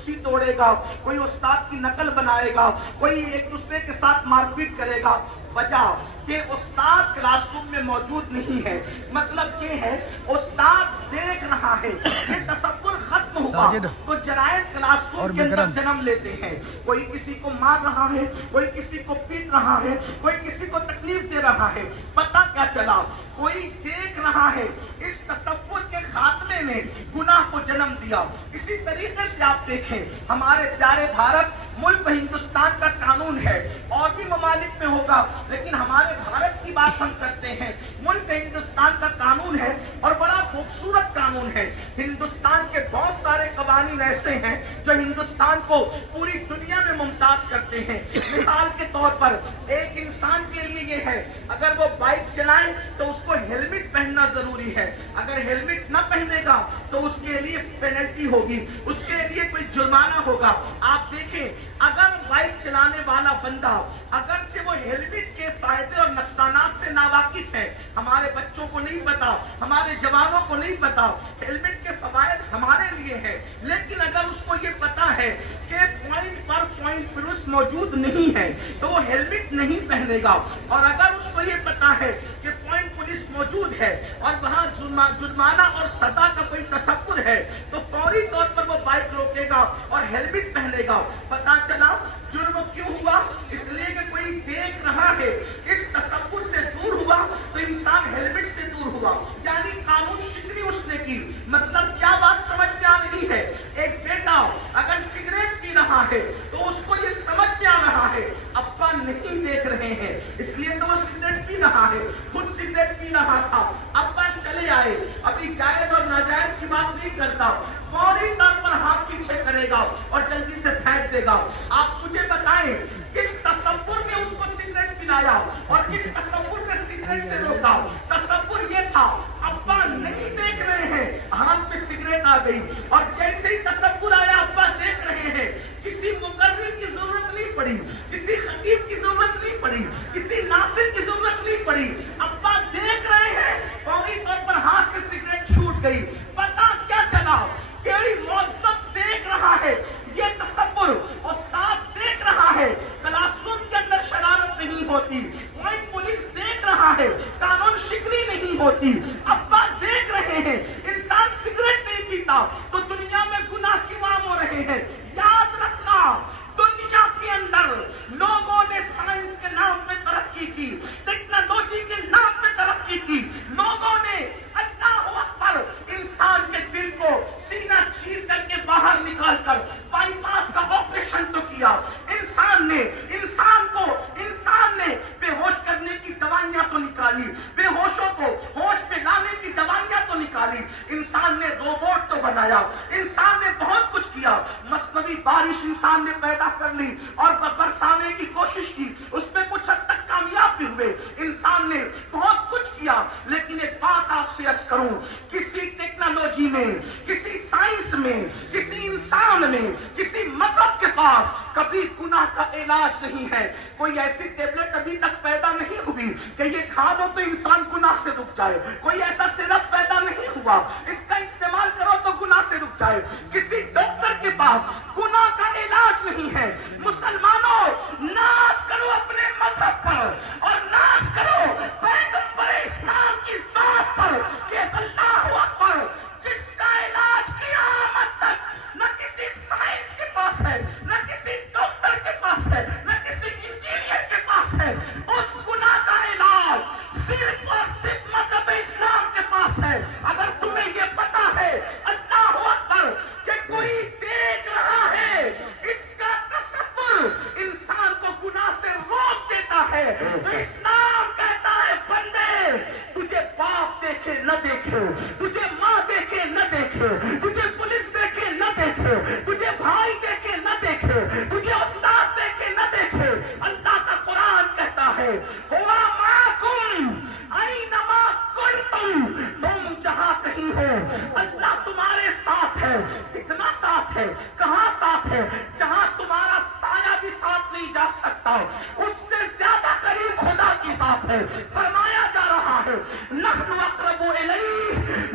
कुर्सी तोड़ेगा, कोई उस्ताद की नकल बनाएगा, कोई एक दूसरे के साथ मारपीट करेगा। वजह कि उस्ताद क्लासरूम में मौजूद नहीं है, मतलब ये है उस्ताद देख रहा है, ये तसव्वुर खत्म हुआ तो जराइम क्लासरूम के अंदर जन्म लेते हैं। कोई किसी को मार रहा है, कोई किसी को पीट रहा है, कोई किसी को तकलीफ दे रहा है, पता क्या चला? कोई देख रहा है। इस तसव्वुर के खात्मे ने गुनाह को जन्म दिया। इसी तरीके से आप देखें, हमारे प्यारे भारत मुल्क हिंदुस्तान का कानून है, और भी ममालिक में होगा, लेकिन हमारे भारत की बात हम करते हैं। मुल्क हिंदुस्तान का कानून है और बड़ा खूबसूरत कानून है। हिंदुस्तान के बहुत सारे कवानीन ऐसे हैं जो हिंदुस्तान को पूरी दुनिया में मुमताज करते हैं। मिसाल के तौर पर एक इंसान के लिए ये है, अगर वो बाइक चलाए तो उसको हेलमेट पहनना जरूरी है। अगर हेलमेट न पहनेगा तो उसके लिए पेनल्टी होगी, उसके लिए कोई जुर्माना होगा। आप देखें, अगर बाइक चलाने वाला बंदा अगर से वो हेलमेट के फायदे और नुकसानात से नावाकिफ है, हमारे बच्चों को नहीं पता, हमारे जवानों को नहीं पता, हेलमेट के फवायद हमारे लिए है, लेकिन अगर उसको ये पता है कि पॉइंट पुलिस मौजूद नहीं है तो वो हेलमेट नहीं पहनेगा। और अगर उसको ये पता है कि पॉइंट पुलिस मौजूद है और वहां जुर्माना और सजा का कोई तसव्वुर है, तो फौरी तौर पर वो बाइक रोकेगा और हेलमेट पहनेगा। पता चला जुर्म क्यों हुआ? इसलिए कि कोई देख रहा है। इस तसव्वुर से दूर हुआ तो इंसान हेलमेट से दूर हुआ, यानी कानून शिकनी उसने की। मतलब क्या बात समझ में आ रही है? एक बेटा अगर सिगरेट पी रहा है तो उसको ये समझ में आ रहा है अब्बा नहीं देख रहे हैं, इसलिए तो वो सिगरेट पी रहा है। खुद सिगरेट पी रहा था, अब्बा चले आए, अभी जायज और नाजायज की बात नहीं करता, फौरी तौर पर हाथ पीछे करेगा और जल्दी से फेंक देगा। आप मुझे बताएं, किस तसव्वुर ने उसको सिगरेट पिलाया और किस तसव्वुर ने सिगरेट से रोका? तसव्वुर ये था अब्बा नहीं देख रहे हैं, हाथ में सिगरेट आ गई, और जैसे ही तसव्वुर आया अब्बा देख रहे हैं, किसी मुकर्रिर की जरूरत नहीं पड़ी, किसी खतीब की जरूरत नहीं पड़ी, किसी नासिर की जरूरत नहीं पड़ी, अब्बा देख रहे हैं, फौरी तौर पर हाथ से सिगरेट छूट गई। पता क्या चला? कोई मुअज़्ज़ज़ देख रहा है, ये तसव्वुर उस्ताद देख रहा है, क्लासरूम के अंदर शरारत नहीं होती, पॉइंट पुलिस देख रहा है, कानून शिकनी नहीं होती, अब्बा देख रहे हैं, इंसान सिगरेट नहीं पीता तो दुनिया में गुनाह क्यों आम हो रहे हैं? याद रखना, दुनिया के अंदर लोगों ने साइंस के नाम पे तरक्की की, टेक्नोलॉजी के नाम पे तरक्की की, लोगों ने अल्लाहु अकबर इंसान के दिल को सीना चीर करके बाहर निकालकर बाईपास का ऑपरेशन तो किया। इंसान ने बेहोश करने की दवाइयां तो निकाली, बेहोशों को होश में लाने की दवाइयां तो निकाली, इंसान ने रोबोट तो बनाया, इंसान ने बहुत कुछ किया, मसनवी बारिश इंसान ने पैदा कर ली और बरसाने की कोशिश की, उसमें कुछ हद तक कामयाब भी हुए। इंसान ने बहुत कुछ किया, लेकिन एक बात आपसे अर्ज करूं, किसी टेक्नोलॉजी में, किसी साइंस में, किसी इंसान में, किसी मजहब के पास कभी गुनाह का इलाज नहीं है। कोई ऐसी टेबलेट अभी तक पैदा नहीं हुई कि ये खा लो तो इंसान गुनाह से रुक जाए, कोई ऐसा सिरप पैदा नहीं हुआ इसका इस्तेमाल करो तो गुनाह से रुक जाए। किसी डॉक्टर के पास गुनाह का इलाज नहीं है। मुसलमानों, नाश करो अपने मजहब पर और नाश करो पैगंबर इस्लाम की जात पर कि अल्लाहु अकबर, जिसका इलाज क़यामत तक न किसी साइंस के पास है, न किसी डॉक्टर के पास है, न किसी इंजीनियर के पास है, उस गुनाह का इलाज सिर्फ और सिर्फ मजहब इस्लाम के पास है। अगर तुम्हें ये पता है अल्लाहु अकबर कि कोई देख रहा है, इसका तसव्वुर इंसान को गुनाह से रोक देता है, तो इस्लाम कहता है बंदे, तुझे बाप देखे न देखे, तुझे माँ देखे न देखे, तुझे पुलिस देखे न देखे, तुझे भाई देखे न देखे, तुझे उस्ताद देखे न देखे, अल्लाह का कुरान कहता है हुआ माकुम ऐनमा कुंतुम, तुम जहां कहीं हो अल्लाह तुम्हारे साथ है। कितना साथ है? कहां साथ है? जहां तुम्हारा साया भी साथ नहीं जा सकता, उससे ज्यादा करीब खुदा की साथ है। फरमाया जा रहा है नहनु अक़रबु इलैहि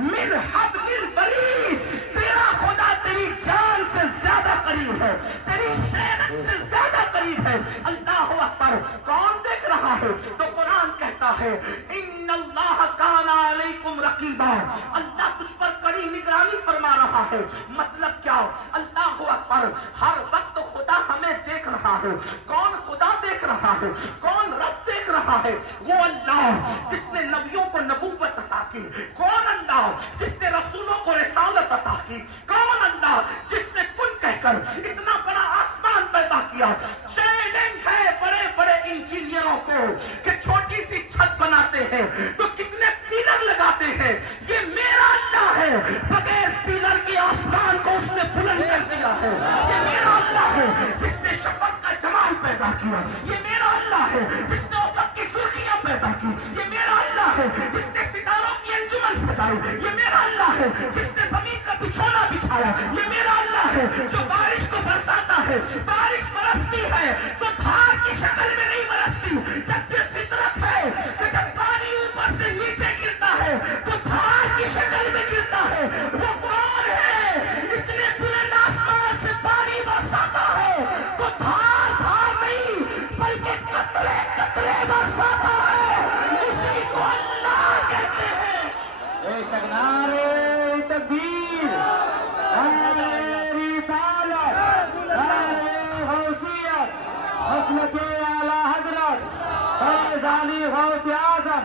मिन हब्लिल वरीद, तेरा खुदा तेरी जान से ज्यादा करीब قریب ہے، تیری شہادت سے زیادہ قریب ہے۔ اللہ اکبر، کون دیکھ رہا ہے؟ تو قرآن کہتا ہے ان اللہ کان علیکم رقیبا، اللہ تجھ پر کڑی نگرانی فرما رہا ہے۔ مطلب کیا؟ اللہ اکبر، ہر وقت خدا ہمیں دیکھ رہا ہے۔ کون خدا دیکھ رہا ہے؟ کون رب دیکھ رہا ہے؟ وہ اللہ جس نے نبیوں کو نبوت عطا کی، کون اللہ جس نے رسولوں کو رسالت عطا کی، کون اللہ جس نے کن کہہ کر اتنا بڑا آسمان پیدا کیا۔ چیلنج ہے بڑے بڑے انجینئروں کو کہ چھوٹی سی چھت بناتے ہیں تو کتنے پیلر لگاتے ہیں، یہ میرا اللہ ہے، بغیر پیلر کے آسمان کو اس نے بلند کر دیا ہے۔ یہ میرا اللہ ہے جس نے شفق کا جمال پیدا کیا، یہ میرا اللہ ہے جس نے افق کی سرخیاں پیدا کی، یہ میرا اللہ ہے جس نے ستاروں کی انجمن سجائی، یہ میرا اللہ ہے جس نے زمین کا بچھونا بچھایا، یہ میرا اللہ ہے جو بارش کو برساتا ہے۔ بارش برستی ہے تو دھار کی شکل میں نہیں برستی، جبکہ فطرت ہے کہ جب پانی اوپر سے نیچے گرتا ہے تو دھار کی شکل میں گرتا ہے۔ وہ کون ہے اتنے بلند آسمان سے پانی برساتا ہے تو دھار دھار نہیں بلکہ قطرے قطرے برساتا ہے، اسی کو اللہ کہتے ہیں۔ بے شک نعرے تکبیر، نعرے رسالت، نعرے غوثیت، مسلک اعلی حضرت فیضانی غوث اعظم